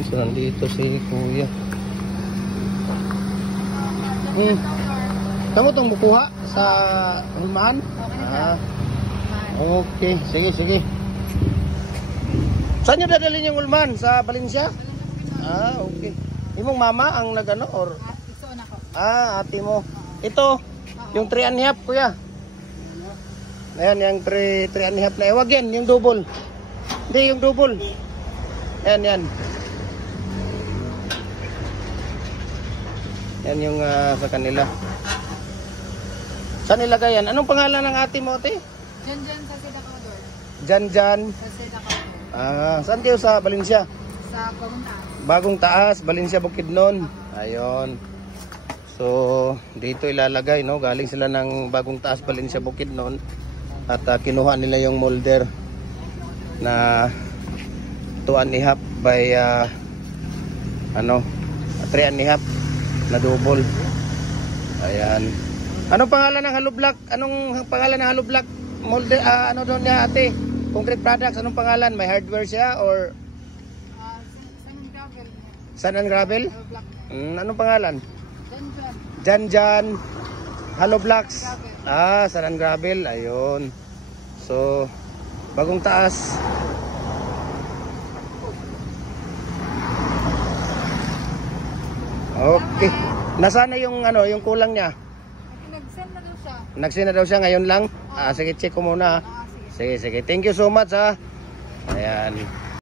Ayan, so nandito si Kuya. Kamu itong bukuha sa hulmahan? Okay, sige, sige. Saan nyo dadalhin yung hulmahan? Sa Valencia? Okay. Imong mama ang nagano or? Ate mo. Ito, yung 3 and a half, Kuya. Ayan, yung 3 and a half na. Wag yan, yung double. Hindi, yung double. Ayan, yan. Yan yung sa kanila. Saan nilagay yan? Anong pangalan ng ate mo, ate? Janjan sa Sidacador. Janjan. Sa Sidacador. Saan kayo sa Valencia? Sa Bagong Taas. Bagong Taas, Valencia, Bukidnon. Ayun. So, dito ilalagay, no? Galing sila ng Bagong Taas, Valencia, Bukidnon. At kinuha nila yung molder na 2 and a half by 3 and a half na double. Ayan. Anong pangalan ng hollow block? Anong pangalan ng hollow block molder? Ano doon niya, ate? Concrete products, anong pangalan? May hardware siya or Sun and Gravel. Sun and Gravel? Anong pangalan? Janjan. Janjan Hollow Blocks. Sun and Gravel. Ayun. So, Bagong Taas. Okay. Nasaan na yung yung kulang niya? Nag-send na daw siya. Nag-send na daw siya ngayon lang. Sige, check ko muna. Sige, sige. Thank you so much, ha. Ayan.